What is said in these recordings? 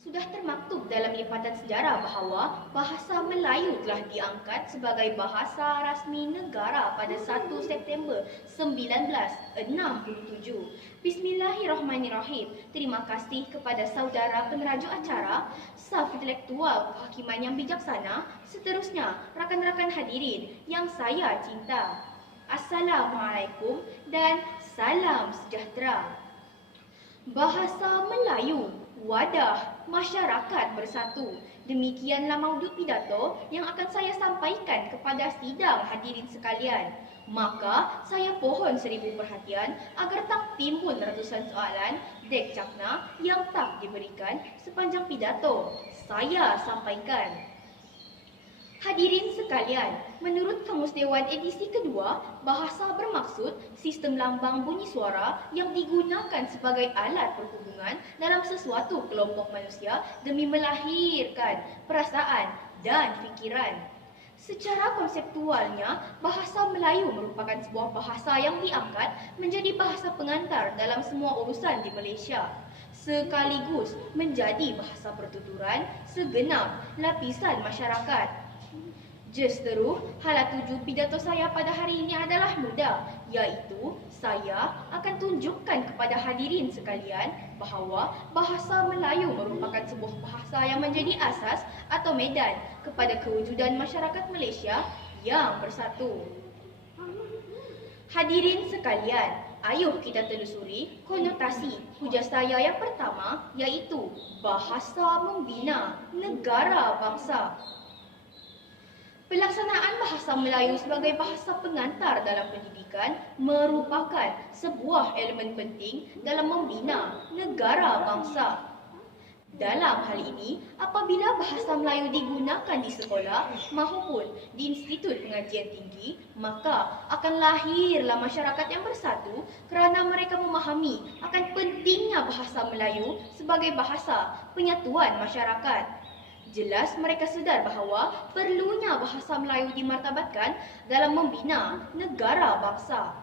Sudah termaktub dalam lipatan sejarah bahawa bahasa Melayu telah diangkat sebagai bahasa rasmi negara pada 1 September 1967. Bismillahirrahmanirrahim. Terima kasih kepada saudara penerajuk acara, staf intelektual kehakiman yang bijaksana, seterusnya rakan-rakan hadirin yang saya cinta. Assalamualaikum dan salam sejahtera. Bahasa Melayu, wadah masyarakat bersatu. Demikianlah maudud pidato yang akan saya sampaikan kepada sidang hadirin sekalian. Maka saya pohon 1000 perhatian agar tak timbul ratusan soalan dek cakna yang tak diberikan sepanjang pidato saya sampaikan. Hadirin sekalian, menurut Kamus Dewan edisi kedua, bahasa bermaksud sistem lambang bunyi suara yang digunakan sebagai alat perhubungan dalam sesuatu kelompok manusia demi melahirkan perasaan dan fikiran. Secara konseptualnya, bahasa Melayu merupakan sebuah bahasa yang diangkat menjadi bahasa pengantar dalam semua urusan di Malaysia, sekaligus menjadi bahasa pertuturan segenap lapisan masyarakat. Justeru, hala tuju pidato saya pada hari ini adalah mudah, iaitu saya akan tunjukkan kepada hadirin sekalian bahawa bahasa Melayu merupakan sebuah bahasa yang menjadi asas atau medan kepada kewujudan masyarakat Malaysia yang bersatu. Hadirin sekalian, ayuh kita telusuri konotasi hujah saya yang pertama, iaitu bahasa membina negara bangsa. Pelaksanaan bahasa Melayu sebagai bahasa pengantar dalam pendidikan merupakan sebuah elemen penting dalam membina negara bangsa. Dalam hal ini, apabila bahasa Melayu digunakan di sekolah maupun di institut pengajian tinggi, maka akan lahirlah masyarakat yang bersatu kerana mereka memahami akan pentingnya bahasa Melayu sebagai bahasa penyatuan masyarakat. Jelas mereka sedar bahawa perlunya bahasa Melayu dimartabatkan dalam membina negara bangsa.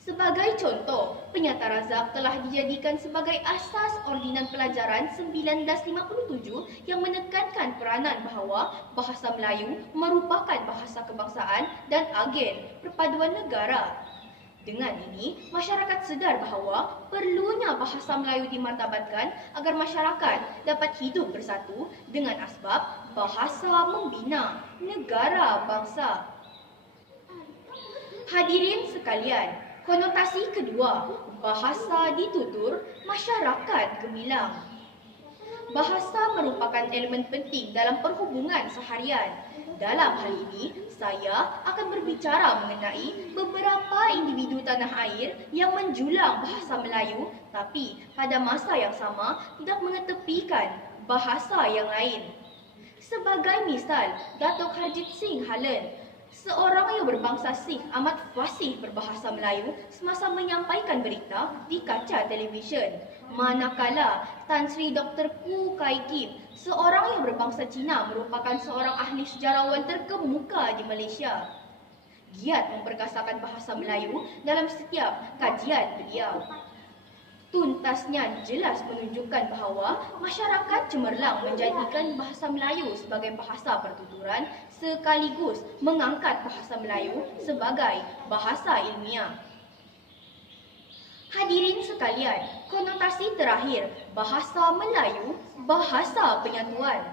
Sebagai contoh, Penyata Razak telah dijadikan sebagai asas Ordinan Pelajaran 1957 yang menekankan peranan bahawa bahasa Melayu merupakan bahasa kebangsaan dan agen perpaduan negara. Dengan ini, masyarakat sedar bahawa perlunya bahasa Melayu dimartabatkan agar masyarakat dapat hidup bersatu dengan asbab bahasa membina negara bangsa. Hadirin sekalian, konotasi kedua, bahasa ditutur masyarakat gemilang. Bahasa merupakan elemen penting dalam perhubungan seharian. Dalam hal ini, saya akan berbicara mengenai beberapa individu tanah air yang menjulang bahasa Melayu tapi pada masa yang sama tidak mengetepikan bahasa yang lain. Sebagai misal, Datuk Harjit Singh Hallen, seorang yang berbangsa Sikh amat fasih berbahasa Melayu semasa menyampaikan berita di kaca televisyen. Manakala Tan Sri Dr. Ku Kai Kim, seorang yang berbangsa Cina merupakan seorang ahli sejarawan terkemuka di Malaysia, giat memperkasakan bahasa Melayu dalam setiap kajian beliau. Tuntasnya jelas menunjukkan bahawa masyarakat cemerlang menjadikan bahasa Melayu sebagai bahasa pertuturan sekaligus mengangkat bahasa Melayu sebagai bahasa ilmiah. Hadirin sekalian, konotasi terakhir, bahasa Melayu, bahasa penyatuan.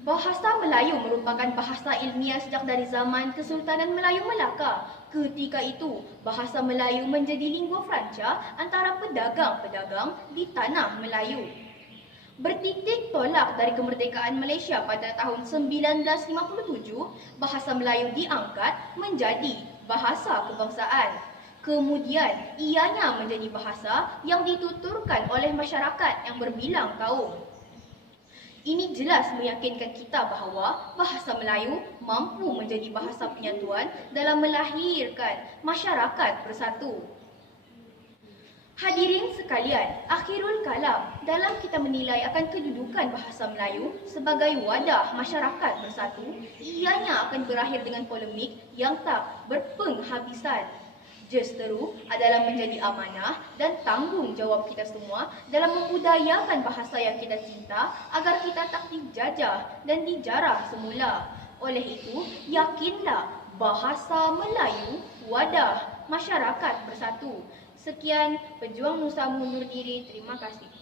Bahasa Melayu merupakan bahasa ilmiah sejak dari zaman Kesultanan Melayu Melaka. Ketika itu, bahasa Melayu menjadi lingua franca antara pedagang-pedagang di tanah Melayu. Bertitik tolak dari kemerdekaan Malaysia pada tahun 1957, bahasa Melayu diangkat menjadi bahasa kebangsaan. Kemudian, ianya menjadi bahasa yang dituturkan oleh masyarakat yang berbilang kaum. Ini jelas meyakinkan kita bahawa bahasa Melayu mampu menjadi bahasa penyatuan dalam melahirkan masyarakat bersatu. Hadirin sekalian, akhirul kalam, dalam kita menilai akan kedudukan bahasa Melayu sebagai wadah masyarakat bersatu, ianya akan berakhir dengan polemik yang tak berpenghabisan. Justeru adalah menjadi amanah dan tanggungjawab kita semua dalam membudayakan bahasa yang kita cinta agar kita tak dijajah dan dijarah semula. Oleh itu, yakinlah bahasa Melayu wadah masyarakat bersatu. Sekian, pejuang Nusa mundur diri. Terima kasih.